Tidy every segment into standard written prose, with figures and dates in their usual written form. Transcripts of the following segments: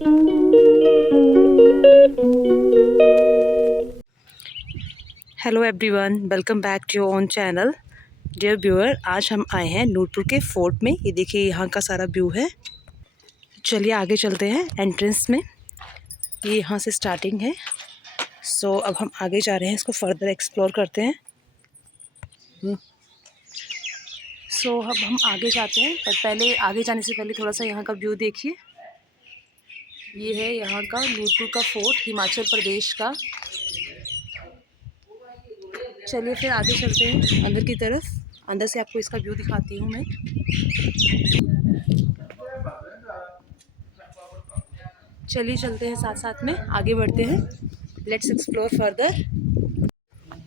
Hello everyone, welcome back to your own channel. Dear viewer, आज हम आए हैं नूरपुर के फोर्ट में। ये देखिए यहाँ का सारा व्यू है। चलिए आगे चलते हैं एंट्रेंस में। ये यहाँ से स्टार्टिंग है। सो अब हम आगे जा रहे हैं, इसको फर्दर एक्सप्लोर करते हैं। सो अब हम आगे जाते हैं, पर पहले आगे जाने से पहले थोड़ा सा यहाँ का व्यू देखिए। ये है यहाँ का नूरपुर का फोर्ट, हिमाचल प्रदेश का। चलिए फिर आगे चलते हैं अंदर की तरफ। अंदर से आपको इसका व्यू दिखाती हूँ मैं। चलिए चलते हैं, साथ साथ में आगे बढ़ते हैं। Let's explore further.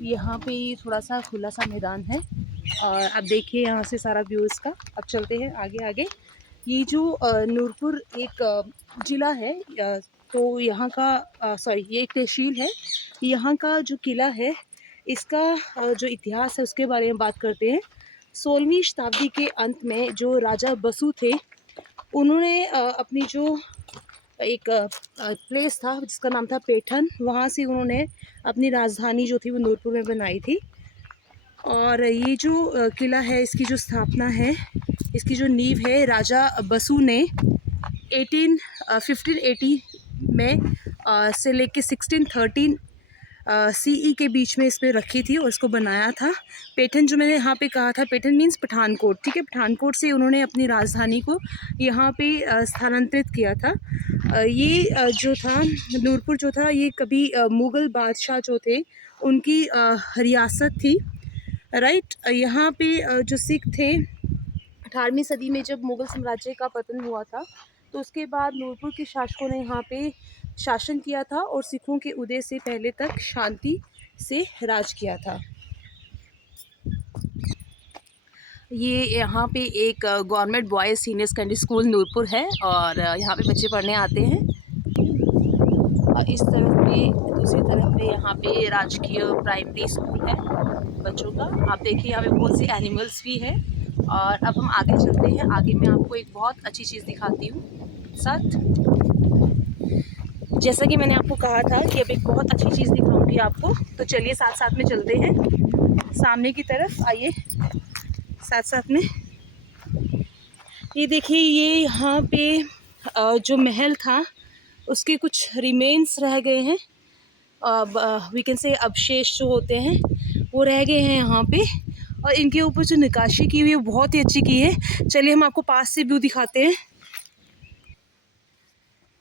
यहाँ पे थोड़ा सा खुला सा मैदान है और अब देखिए यहाँ से सारा व्यू इसका। अब चलते हैं आगे आगे। ये जो नूरपुर एक ज़िला है, तो यहाँ का सॉरी, ये एक तहसील है। यहाँ का जो किला है, इसका जो इतिहास है उसके बारे में बात करते हैं। 16वीं शताब्दी के अंत में जो राजा बसु थे, उन्होंने अपनी जो एक प्लेस था जिसका नाम था पैठन, वहाँ से उन्होंने अपनी राजधानी जो थी वो नूरपुर में बनाई थी। और ये जो किला है, इसकी जो स्थापना है, इसकी जो नींव है, राजा बसु ने 1580 में से लेके 1613 CE के बीच में इस पर रखी थी और इसको बनाया था। पैठन जो मैंने यहाँ पे कहा था, पैठन मीन्स पठानकोट, ठीक है। पठानकोट से उन्होंने अपनी राजधानी को यहाँ पे स्थानांतरित किया था। ये जो था नूरपुर जो था, ये कभी मुग़ल बादशाह जो थे उनकी रियासत थी, राइट। यहाँ पे जो सिख थे, 18वीं सदी में जब मुग़ल साम्राज्य का पतन हुआ था, तो उसके बाद नूरपुर के शासकों ने यहाँ पे शासन किया था और सिखों के उदय से पहले तक शांति से राज किया था। ये यहाँ पे एक government boys senior secondary school Noorpur है और यहाँ पे बच्चे पढ़ने आते हैं। और इस तरफ पे, दूसरी तरफ पे यहाँ पे राजकीय प्राइमरी स्कूल है बच्चों का। आप देखिए यहाँ पे बहुत सी एनिमल्स भी है। और अब हम आगे चलते हैं। आगे मैं आपको एक बहुत अच्छी चीज़ दिखाती हूँ साथ। जैसा कि मैंने आपको कहा था कि अब एक बहुत अच्छी चीज़ दिखाऊंगी आपको, तो चलिए साथ साथ में चलते हैं सामने की तरफ। आइए साथ साथ में। ये देखिए, ये यहाँ पे जो महल था उसके कुछ रिमेन्स रह गए हैं। वी कैन से अवशेष जो होते हैं वो रह गए हैं यहाँ पे। और इनके ऊपर जो नक्काशी की हुई है वो बहुत ही अच्छी की है। चलिए हम आपको पास से व्यू दिखाते हैं।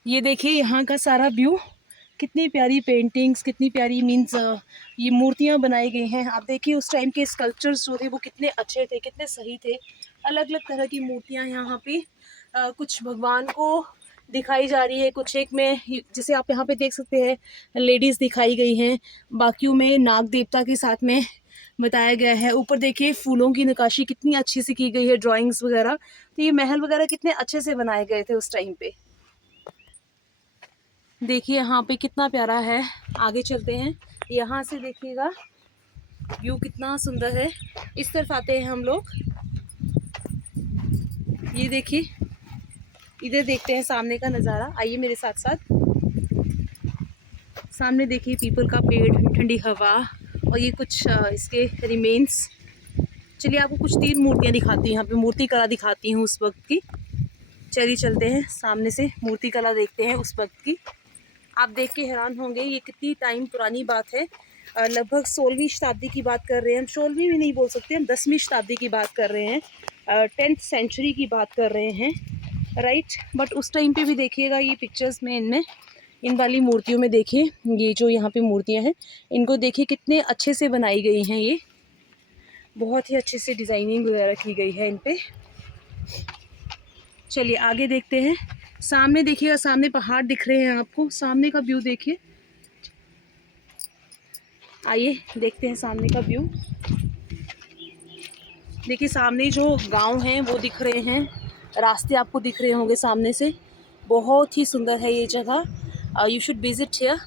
ये देखिए यहाँ का सारा व्यू, कितनी प्यारी पेंटिंग्स, कितनी प्यारी मीन्स ये मूर्तियाँ बनाई गई हैं। आप देखिए उस टाइम के स्कल्पचर्स जो थे वो कितने अच्छे थे, कितने सही थे। अलग अलग तरह की मूर्तियाँ यहाँ पे कुछ भगवान को दिखाई जा रही है, कुछ एक में, जैसे आप यहाँ पे देख सकते हैं, लेडीज़ दिखाई गई हैं, बाकियों में नाग देवता के साथ में बताया गया है। ऊपर देखिए फूलों की नक्काशी कितनी अच्छी से की गई है, ड्राइंग्स वगैरह। तो ये महल वगैरह कितने अच्छे से बनाए गए थे उस टाइम पे। देखिए यहाँ पे कितना प्यारा है। आगे चलते हैं। यहाँ से देखिएगा व्यू कितना सुंदर है। इस तरफ आते हैं हम लोग। ये देखिए, इधर देखते हैं सामने का नज़ारा। आइए मेरे साथ साथ। सामने देखिए पीपल का पेड़, ठंडी हवा और ये कुछ इसके रिमेन्स। चलिए आपको कुछ 3 मूर्तियाँ दिखाती हूँ, यहाँ पे मूर्ति कला दिखाती हूँ उस वक्त की। चलिए चलते हैं सामने से, मूर्ति कला देखते हैं उस वक्त की। आप देख के हैरान होंगे ये कितनी टाइम पुरानी बात है। लगभग 16वीं शताब्दी की बात कर रहे हैं हम। 16वीं भी नहीं बोल सकते हम, 10वीं शताब्दी की बात कर रहे हैं, 10th सेंचुरी की बात कर रहे हैं, राइट। बट उस टाइम पे भी देखिएगा ये पिक्चर्स में, इनमें, इन वाली मूर्तियों में देखिए, ये जो यहाँ पे मूर्तियाँ हैं इनको देखिए कितने अच्छे से बनाई गई हैं। ये बहुत ही अच्छे से डिज़ाइनिंग वगैरह की गई है इन पर। चलिए आगे देखते हैं। सामने देखिएगा, सामने पहाड़ दिख रहे हैं आपको। सामने का व्यू देखिए। आइए देखते हैं सामने का व्यू। देखिए सामने जो गांव हैं वो दिख रहे हैं, रास्ते आपको दिख रहे होंगे सामने से। बहुत ही सुंदर है ये जगह। You should visit here,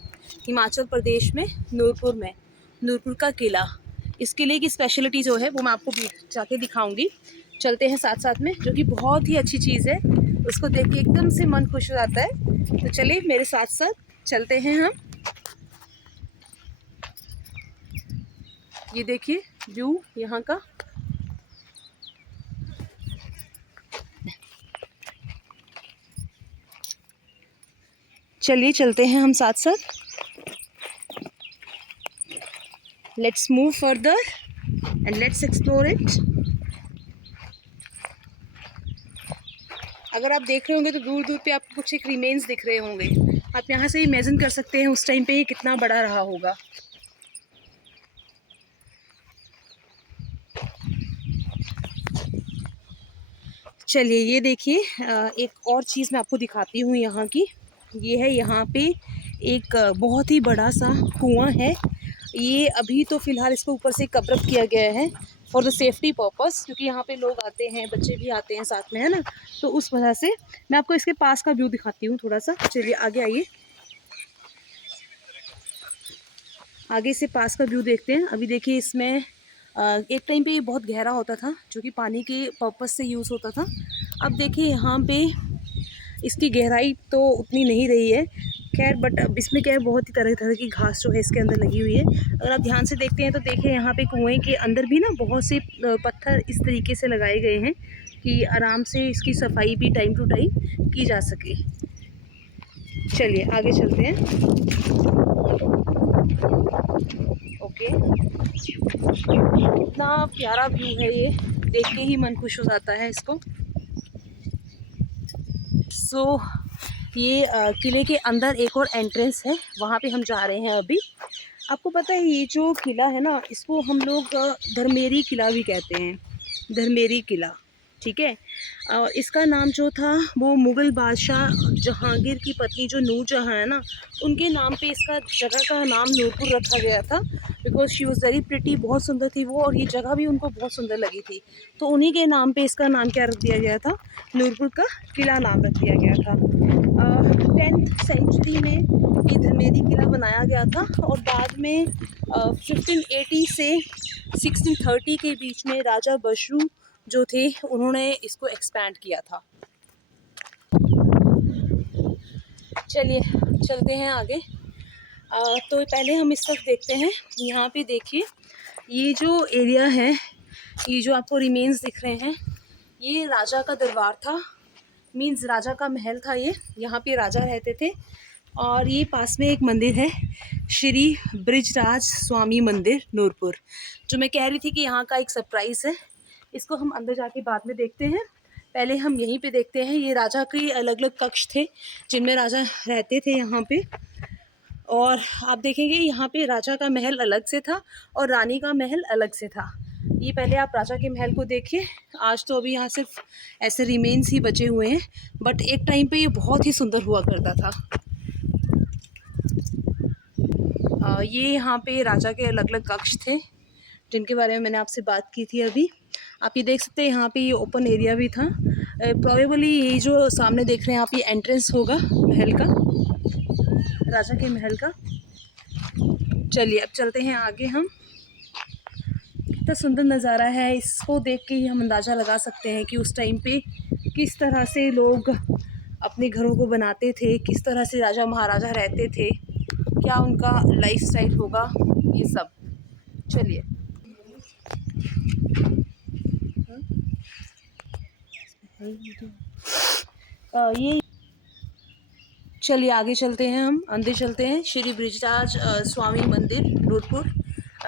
Himachal Pradesh में, नूरपुर में। नूरपुर का किला, इस किले की स्पेशलिटी जो है वो मैं आपको जाके दिखाऊंगी। चलते हैं साथ साथ में, जो कि बहुत ही अच्छी चीज़ है। उसको देख के एकदम से मन खुश हो जाता है। तो चलिए मेरे साथ साथ चलते हैं हम। ये देखिए व्यू यहाँ का। चलिए चलते हैं हम साथ साथ। Let's move further and let's explore it. अगर आप देख रहे होंगे तो दूर दूर पे आपको कुछ एक रिमेन्स दिख रहे होंगे। आप यहाँ से इमेजिन कर सकते हैं उस टाइम पे ये कितना बड़ा रहा होगा। चलिए ये देखिए एक और चीज़ मैं आपको दिखाती हूँ यहाँ की। ये है यहाँ पे एक बहुत ही बड़ा सा कुआं है। ये अभी तो फ़िलहाल इसको ऊपर से कवर अप किया गया है फॉर द सेफ्टी पर्पस, क्योंकि यहाँ पे लोग आते हैं, बच्चे भी आते हैं साथ में, है ना। तो उस वजह से मैं आपको इसके पास का व्यू दिखाती हूँ थोड़ा सा। चलिए आगे आइए, आगे से पास का व्यू देखते हैं। अभी देखिए इसमें एक टाइम पे ये बहुत गहरा होता था जो कि पानी के पर्पस से यूज़ होता था। अब देखिए यहाँ पे इसकी गहराई तो उतनी नहीं रही है खैर, बट अब इसमें क्या है बहुत ही तरह तरह की घास जो है इसके अंदर लगी हुई है। अगर आप ध्यान से देखते हैं तो देखिए यहाँ पे कुएं के अंदर भी ना बहुत से पत्थर इस तरीके से लगाए गए हैं कि आराम से इसकी सफाई भी टाइम टू टाइम की जा सके। चलिए आगे चलते हैं। ओके, इतना प्यारा व्यू है ये, देख के ही मन खुश हो जाता है इसको। सो ये किले के अंदर एक और एंट्रेंस है, वहाँ पे हम जा रहे हैं अभी। आपको पता है ये जो किला है ना, इसको हम लोग धर्मेरी किला भी कहते हैं, धर्मेरी किला, ठीक है। और इसका नाम जो था वो मुग़ल बादशाह जहांगीर की पत्नी जो नूरजहाँ है ना, उनके नाम पे इसका जगह का नाम नूरपुर रखा गया था, because she was very pretty, बहुत सुंदर थी वो, और ये जगह भी उनको बहुत सुंदर लगी थी। तो उन्हीं के नाम पे इसका नाम क्या रख दिया गया था, नूरपुर का किला नाम रख दिया गया था। 10th सेंचुरी में ये धर्मेरी किला बनाया गया था, और बाद में 1580 से 1630 के बीच में राजा बशरू जो थे उन्होंने इसको एक्सपैंड किया था। चलिए चलते हैं आगे। तो पहले हम इस वक्त देखते हैं, यहाँ पे देखिए ये जो एरिया है, ये जो आपको रिमेन्स दिख रहे हैं, ये राजा का दरबार था, मीन्स राजा का महल था ये, यहाँ पे राजा रहते थे। और ये पास में एक मंदिर है, श्री ब्रिजराज स्वामी मंदिर नूरपुर, जो मैं कह रही थी कि यहाँ का एक सरप्राइज़ है। इसको हम अंदर जाके बाद में देखते हैं, पहले हम यहीं पे देखते हैं। ये राजा के अलग अलग कक्ष थे जिनमें राजा रहते थे यहाँ पे, और आप देखेंगे यहाँ पे राजा का महल अलग से था और रानी का महल अलग से था। ये पहले आप राजा के महल को देखिए, आज तो अभी यहाँ सिर्फ ऐसे रिमेन्स ही बचे हुए हैं, बट एक टाइम पे ये बहुत ही सुंदर हुआ करता था। ये यहाँ पे राजा के अलग अलग कक्ष थे जिनके बारे में मैंने आपसे बात की थी अभी। आप ये देख सकते हैं यहाँ पे ये ओपन एरिया भी था। प्रोबेबली ये जो सामने देख रहे हैं आप, ये एंट्रेंस होगा महल का, राजा के महल का। चलिए अब चलते हैं आगे हम। कितना सुंदर नज़ारा है, इसको देख के ही हम अंदाज़ा लगा सकते हैं कि उस टाइम पे किस तरह से लोग अपने घरों को बनाते थे, किस तरह से राजा महाराजा रहते थे, क्या उनका लाइफस्टाइल होगा, ये सब। चलिए ये चलिए आगे चलते हैं, हम अंदर चलते हैं। श्री ब्रिजराज स्वामी मंदिर नूरपुर,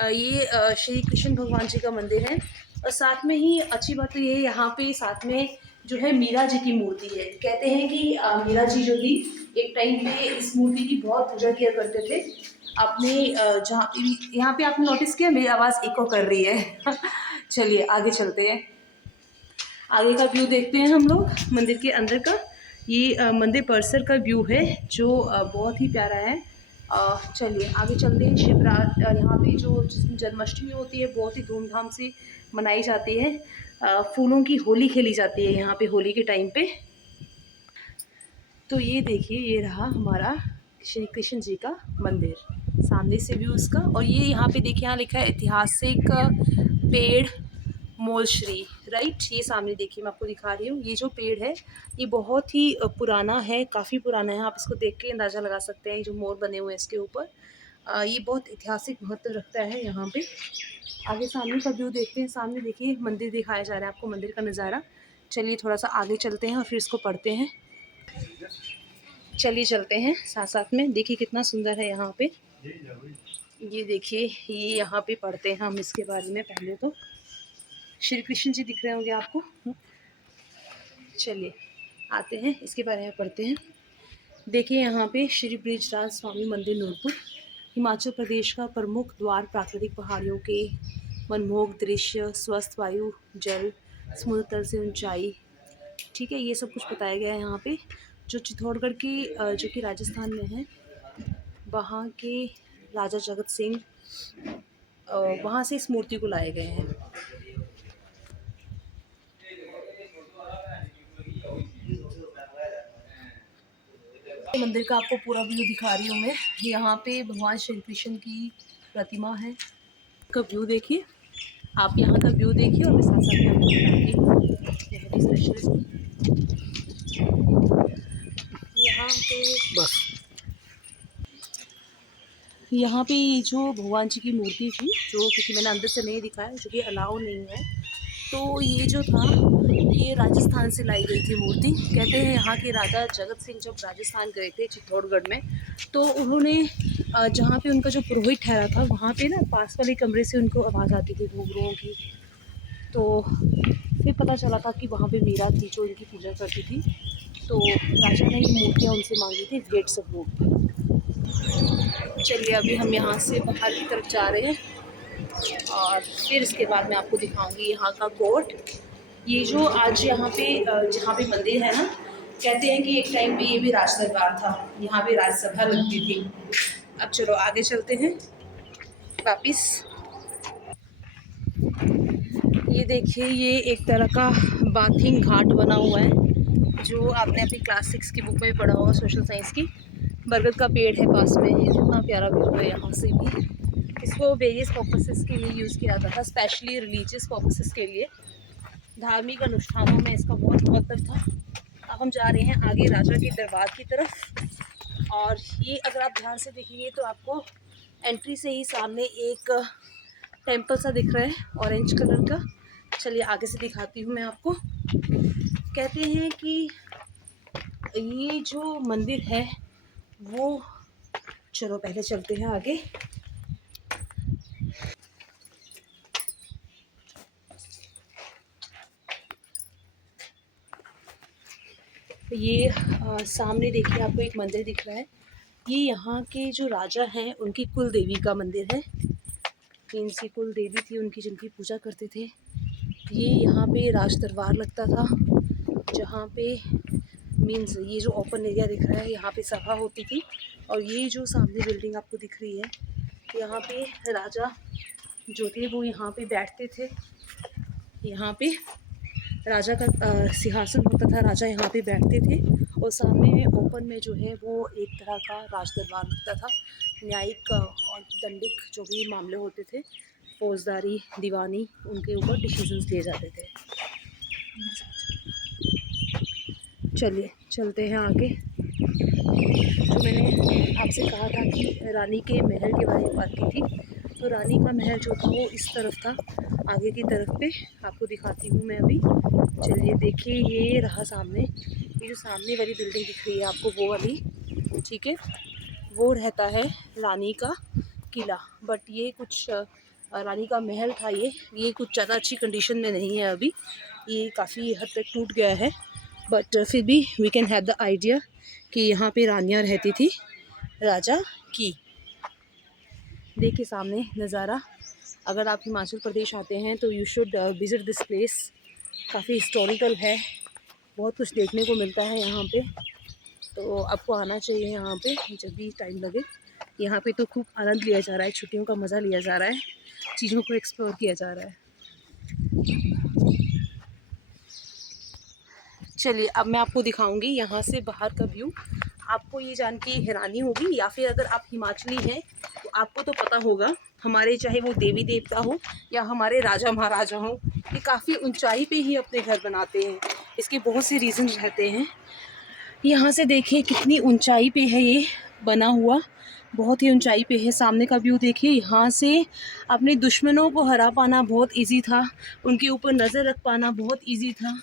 ये श्री कृष्ण भगवान जी का मंदिर है। और साथ में ही अच्छी बात तो ये यहाँ पे साथ में जो है मीरा जी की मूर्ति है। कहते हैं कि मीरा जी जो थी एक टाइम पे इस मूर्ति की बहुत पूजा किया करते थे। आपने जहाँ यहाँ पे आपने नोटिस किया मेरी आवाज़ इको कर रही है। चलिए आगे चलते हैं, आगे का व्यू देखते हैं हम लोग मंदिर के अंदर का। ये मंदिर परिसर का व्यू है जो बहुत ही प्यारा है। चलिए आगे चलते हैं। शिवरात्रि यहाँ पे जो जन्माष्टमी होती है बहुत ही धूमधाम से मनाई जाती है। फूलों की होली खेली जाती है यहाँ पे होली के टाइम पे। तो ये देखिए ये रहा हमारा श्री कृष्ण जी का मंदिर, सामने से व्यू उसका। और ये यहाँ पे देखिए यहाँ लिखा है ऐतिहासिक पेड़ मोलश्री राइट। ये सामने देखिए, मैं आपको दिखा रही हूँ, ये जो पेड़ है ये बहुत ही पुराना है, काफ़ी पुराना है। आप इसको देख के अंदाज़ा लगा सकते हैं, ये जो मोर बने हुए हैं इसके ऊपर। ये बहुत ऐतिहासिक महत्व रखता है यहाँ पे। आगे सामने का व्यू देखते हैं। सामने देखिए मंदिर दिखाया जा रहा है आपको, मंदिर का नज़ारा। चलिए थोड़ा सा आगे चलते हैं और फिर इसको पढ़ते हैं। चलिए चलते हैं साथ साथ में। देखिए कितना सुंदर है यहाँ पे। ये देखिए, ये यहाँ पे पढ़ते हैं हम इसके बारे में। पहले तो श्री कृष्ण जी दिख रहे होंगे आपको। चलिए आते हैं, इसके बारे में पढ़ते हैं। देखिए यहाँ पे श्री बृजराज स्वामी मंदिर नूरपुर, हिमाचल प्रदेश का प्रमुख द्वार, प्राकृतिक पहाड़ियों के मनमोहक दृश्य, स्वस्थ वायु, जल, समुद्र तल से ऊंचाई। ठीक है, ये सब कुछ बताया गया है यहाँ पे। जो चित्तौड़गढ़ की जो कि राजस्थान में है, वहाँ के राजा जगत सिंह, वहाँ से इस मूर्ति को लाए गए हैं। मंदिर का आपको पूरा व्यू दिखा रही हूँ मैं। यहाँ पे भगवान श्री कृष्ण की प्रतिमा है। का व्यू देखिए, आप यहाँ का व्यू देखिए और मैं साथ साथ में आपको बताऊँगी स्पेशलिस्ट। यहाँ पे बस, यहाँ पे जो भगवान जी की मूर्ति थी, जो क्योंकि मैंने अंदर से नहीं दिखाया, जो कि अलाउ नहीं है, तो ये जो था ये राजस्थान से लाई गई थी मूर्ति। कहते हैं यहाँ के राजा जगत सिंह जब राजस्थान गए थे चित्तौड़गढ़ में, तो उन्होंने जहाँ पे उनका जो पुरोहित ठहरा था, वहाँ पे ना पास वाले कमरे से उनको आवाज़ आती थी घुंघरुओं की। तो फिर पता चला था कि वहाँ पे मीरा थी जो इनकी पूजा करती थी। तो राजा ने ये मूर्तियाँ उनसे मांगी थी गेट्स ऑफ रोड। चलिए अभी हम यहाँ से बाहर की तरफ जा रहे हैं और फिर इसके बाद मैं आपको दिखाऊंगी यहाँ का कोर्ट। ये जो आज यहाँ पे जहाँ पे मंदिर है ना, कहते हैं कि एक टाइम पे ये भी राज दरबार था, यहाँ पे राज्यसभा लगती थी। अब चलो आगे चलते हैं वापिस। ये देखिए, ये एक तरह का बाथिंग घाट बना हुआ है, जो आपने अपनी क्लास 6 की बुक में पढ़ा होगा, सोशल साइंस की। बरगद का पेड़ है पास में, कितना प्यारा व्यू है यहाँ से भी। इसको वेरियस पर्पसेस के लिए यूज़ किया जाता था, स्पेशली रिलीजियस पर्पसेस के लिए, धार्मिक अनुष्ठानों में इसका बहुत महत्व था। अब हम जा रहे हैं आगे राजा के दरबार की तरफ। और ये अगर आप ध्यान से देखेंगे तो आपको एंट्री से ही सामने एक टेंपल सा दिख रहा है ऑरेंज कलर का। चलिए आगे से दिखाती हूँ मैं आपको। कहते हैं कि ये जो मंदिर है वो, चलो पहले चलते हैं आगे। ये सामने देखिए आपको एक मंदिर दिख रहा है। ये यहाँ के जो राजा हैं उनकी कुल देवी का मंदिर है। इनकी कुल देवी थी उनकी, जिनकी पूजा करते थे। ये यहाँ पे राज दरबार लगता था, जहाँ पे मीन्स ये जो ओपन एरिया दिख रहा है यहाँ पे सभा होती थी। और ये जो सामने बिल्डिंग आपको दिख रही है, यहाँ पे राजा जो थे वो यहाँ पे बैठते थे। यहाँ पे राजा का सिंहासन होता था, राजा यहाँ पे बैठते थे। और सामने ओपन में जो है वो एक तरह का राज दरबार लगता था। न्यायिक और दंडिक जो भी मामले होते थे, फौजदारी, दीवानी, उनके ऊपर डिसीजंस लिए जाते थे। चलिए चलते हैं आगे। जो मैंने आपसे कहा था कि रानी के महल के बारे में बात की थी, तो रानी का महल जो था वो इस तरफ था, आगे की तरफ पे आपको दिखाती हूँ मैं अभी। चलिए देखिए, ये रहा सामने, ये जो सामने वाली बिल्डिंग दिख रही है आपको वो वाली, ठीक है, वो रहता है रानी का किला। बट ये कुछ रानी का महल था, ये कुछ ज़्यादा अच्छी कंडीशन में नहीं है अभी, ये काफ़ी हद तक टूट गया है। बट फिर भी we can have the idea कि यहाँ पे रानियाँ रहती थी राजा की। देखिए सामने नज़ारा। अगर आप हिमाचल प्रदेश आते हैं तो you should visit this place. काफ़ी हिस्टोरिकल है, बहुत कुछ देखने को मिलता है यहाँ पे, तो आपको आना चाहिए यहाँ पे जब भी टाइम लगे। यहाँ पे तो खूब आनंद लिया जा रहा है, छुट्टियों का मज़ा लिया जा रहा है, चीज़ों को एक्सप्लोर किया जा रहा है। चलिए अब मैं आपको दिखाऊंगी यहाँ से बाहर का व्यू। आपको ये जान के हैरानी होगी, या फिर अगर आप हिमाचली हैं तो आपको तो पता होगा हमारे चाहे वो देवी देवता हो या हमारे राजा महाराजा हो, ये काफ़ी ऊंचाई पे ही अपने घर बनाते हैं। इसके बहुत से रीज़न रहते हैं। यहाँ से देखिए कितनी ऊंचाई पे है ये बना हुआ, बहुत ही ऊंचाई पे है। सामने का व्यू देखिए, यहाँ से अपने दुश्मनों को हरा पाना बहुत इजी था, उनके ऊपर नज़र रख पाना बहुत इजी था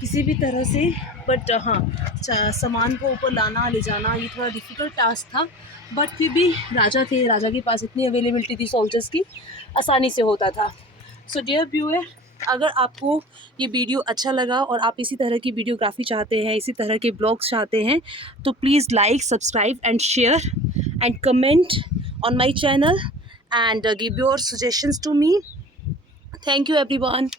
किसी भी तरह से। बट हाँ, सामान को ऊपर लाना ले जाना ये थोड़ा डिफ़िकल्ट टास्क था, बट फिर भी राजा थे, राजा के पास इतनी अवेलेबिलिटी थी सोल्जर्स की, आसानी से होता था। सो डियर व्यूअर, अगर आपको ये वीडियो अच्छा लगा और आप इसी तरह की वीडियोग्राफी चाहते हैं, इसी तरह के ब्लॉग्स चाहते हैं, तो please like, subscribe and share and comment on my channel and give your suggestions to me. Thank you everyone.